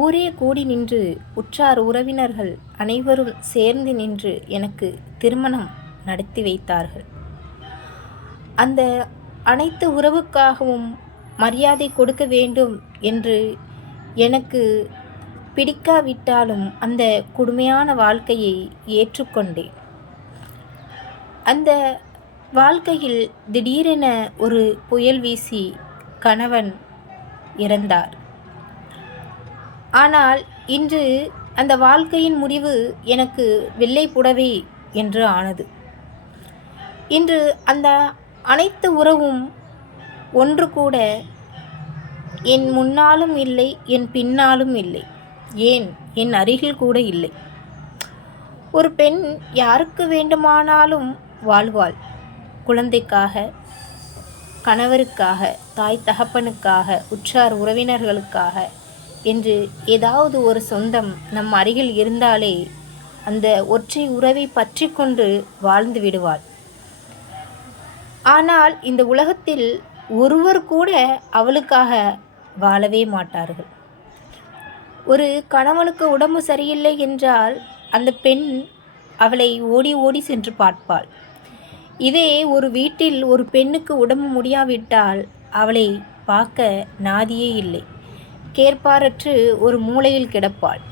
ஊரே கூடி நின்று உற்றார் உறவினர்கள் அனைவரும் சேர்ந்து நின்று எனக்கு திருமணம் நடத்தி வைத்தார்கள். அந்த அனைத்து உறவுக்காகவும் மரியாதை கொடுக்க வேண்டும் என்று எனக்கு பிடிக்காவிட்டாலும் அந்த கொடுமையான வாழ்க்கையை ஏற்றுக்கொண்டேன். அந்த வாழ்க்கையில் திடீரென ஒரு புயல் வீசி கணவன் இறந்தார். ஆனால் இன்று அந்த வாழ்க்கையின் முடிவு எனக்கு வெள்ளை புடவை என்று ஆனது. இன்று அந்த அனைத்து உறவும் ஒன்று கூட என் முன்னாலும் இல்லை என் பின்னாலும் இல்லை. ஏன்? என் அருகில் கூட இல்லை. ஒரு பெண் யாருக்கு வேண்டுமானாலும் வாழ்வாள். குழந்தைக்காக கணவருக்காக தாய் தகப்பனுக்காக உற்றார் உறவினர்களுக்காக என்று ஏதாவது ஒரு சொந்தம் நம் அருகில் இருந்தாலே அந்த ஒற்றை உறவை பற்றி கொண்டு வாழ்ந்து விடுவாள். ஆனால் இந்த உலகத்தில் ஒருவர் கூட அவளுக்காக வாழவே மாட்டார்கள். ஒரு கணவனுக்கு உடம்பு சரியில்லை என்றால் அந்த பெண் அவளை ஓடி ஓடி சென்று பார்ப்பாள். இதே ஒரு வீட்டில் ஒரு பெண்ணுக்கு உடம்பு முடியாவிட்டால் அவளை பார்க்க நாதியே இல்லை. கேட்பாரற்று ஒரு மூலையில் கிடப்பாள்.